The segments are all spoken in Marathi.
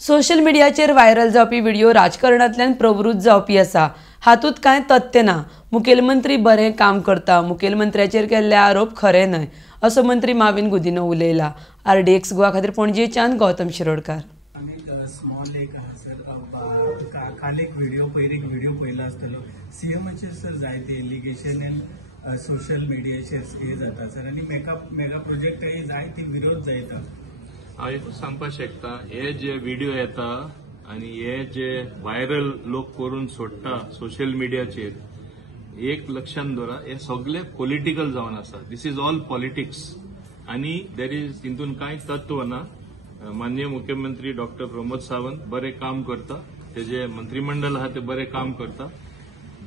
सोशल मीडियाचेर व्हायरल जावपी व्हिडिओ राजकारणांतल्यान प्रवृत्त जावपी आसा। हातूंत कांय तथ्य ना। मुखेलमंत्री बरें काम करता, मुखेलमंत्र्याचेर केल्ले आरोप खरे न्हय, असो मंत्री माविन गुदिनो उलयला। RDX गोवा खातीर पणजेच्यान गौतम शिरोडकार। स्मॉल एक काल एक व्हिडिओ पयला आसतलो सीएमचेर सर जायते एलिगेशन एंड सोशल मीडियाचेर हे जाता सर आनी मेगा प्रोजेक्ट जायते विरोध जायता। हांव एकूच सांगपाक शकता, हे जे व्हिडिओ येता आनी हे जे व्हायरल लोक करून सोडटा सोशल मीडियाचेर, एक लक्षात दवरा, हे सगळे पॉलिटिकल जावन आसा। दिस इज ऑल पॉलिटिक्स आनी देर इज हितून कांय तत्व ना। माननीय मुख्यमंत्री डॉक्टर प्रमोद सावंत बरें काम करता, तेजे मंत्रिमंडळ आहा ते बरें काम करता।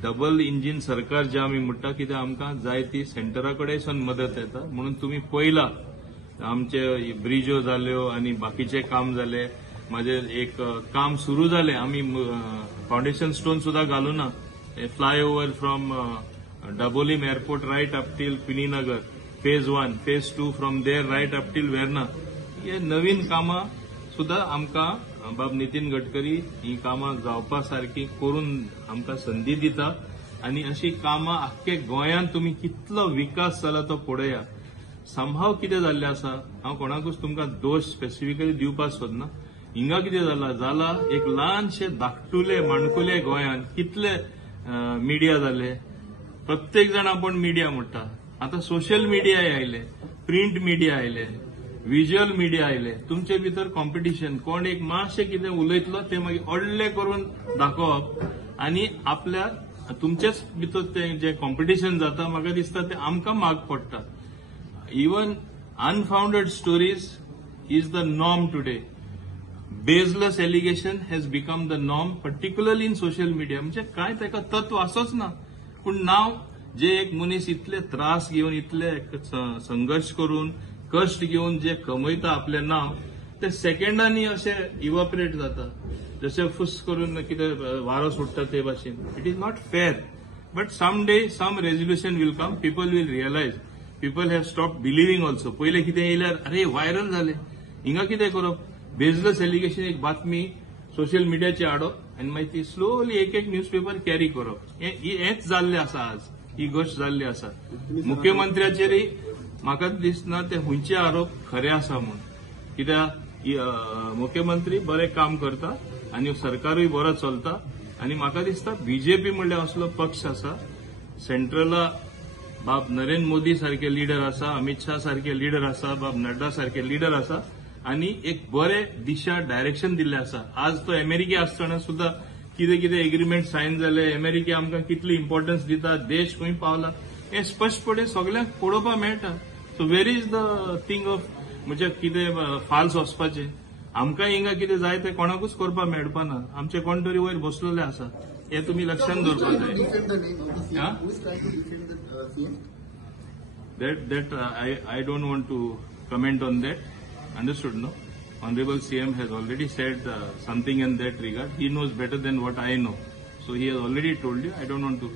डबल इंजिन सरकार जे आमी म्हणटा, कित्याक आमकां जाय ती सेंटरा कडेन मदत येता। म्हणून तुमी पळयला आमचे ब्रिजो जाल्यो आनी बाकीचे काम जाले। माझे एक काम सुरू जाले, आमी फाउंडेशन स्टोन सुद्धा घालूना। Flyover from Dabolim airport right up till Queeninagar, phase 1, phase 2 from there right up till Verna. हे नवीन कामां सुद्धा आमकां बाब नितीन गडकरी ही कामां जावपा सारखी करून आमकां संधी दिता। आनी अशी कामां आख्खे गोंयांत तुमी कितलो विकास जाला तो पळया। समहाव कितें जाल्लें आसा, हांव कोणाकूच तुमकां दोश स्पेसिफिकली दिवपाक सोदना। हिंगा कितें जाला एक ल्हानशे धाकटुले माणकुले गोंयांत कितले मिडिया जाले। प्रत्येक जाण आपण मिडिया म्हणटा। आता सोशल मिडिया आयले, प्रिंट मिडिया आयले, व्हिज्युअल मिडिया आयले। तुमचे भितर कॉम्पिटिशन, कोण एक मातशें कितें उलयतलो ते मागीर व्हडलें करून दाखोवप आनी आपल्या तुमचेच भितर तें जें कॉम्पिटिशन जाता, म्हाका दिसता तें आमकां माग पडटा। Even unfounded stories is the norm today. Baseless allegation has become the norm, particularly in social media. म्हणजे काय ताका तत्व असोच ना। पण नाव जे एक मनीस इतले त्रास घेऊन, इतले संघर्ष करून, कष्ट घेऊन जे कमयता आपले नाव, ते सेकंडांनी असे इव्हॅपोरेट जाता। जसे फुस करून कितें वारो सुटता ते भाशेन। It is not fair, but some day some resolution will come, people will realize. People have stop believing also. पहिले कितें येयल्यार अरे व्हायरल झाले, हिंगा कितें करप, बेजलेस एलिगेशन एक बातमी सोशल मिडियाचेर हाडप आनी मागीर ती स्लोली एक एक न्यूजपेपर कॅरी करप। हेच जाल्लें आसा। आज ही गोष्ट जाल्ली आसा। मुख्यमंत्र्याचेरय म्हाका दिसना ते हुंयचे आरोप खरे आसा म्हूण, कित्याक मुख्यमंत्री बरें काम करता आनी सरकारूय बरो चलता। आनी म्हाका दिसता बीजेपी म्हणल्यार असलो पक्ष आसा, सेंट्रला बाब नरेंद्र मोदी सारखे लीडर आसा, अमित शाह सारखे लीडर आसा, बाब नड्डा सारखे लीडर आसा आनी एक बरें दिशा डायरेक्शन दिल्लें आसा। आज तो अमेरिके आसतना सुद्धा कितें कितें एग्रीमेंट सायन जाले, अमेरिके आमकां कितली इम्पॉर्टन्स दिता, देश खंय पावला, हें स्पश्टपणे सगळ्यांक पळोवपाक मेळटा। So where is the thing of म्हणजे कितें फाल्स वचपाचें। आमकां हिंगा कितें जाय तें कोणाकूच करपाक मेळपाना। आमचे कोण तरी वयर बसलेले आसा, हे तुमी लक्षांत दवरपाक जाय। That I don't want to comment on that. Understood, no? Honorable CM has already said something in that regard. He knows better than what I know. So he has already told you. I don't want to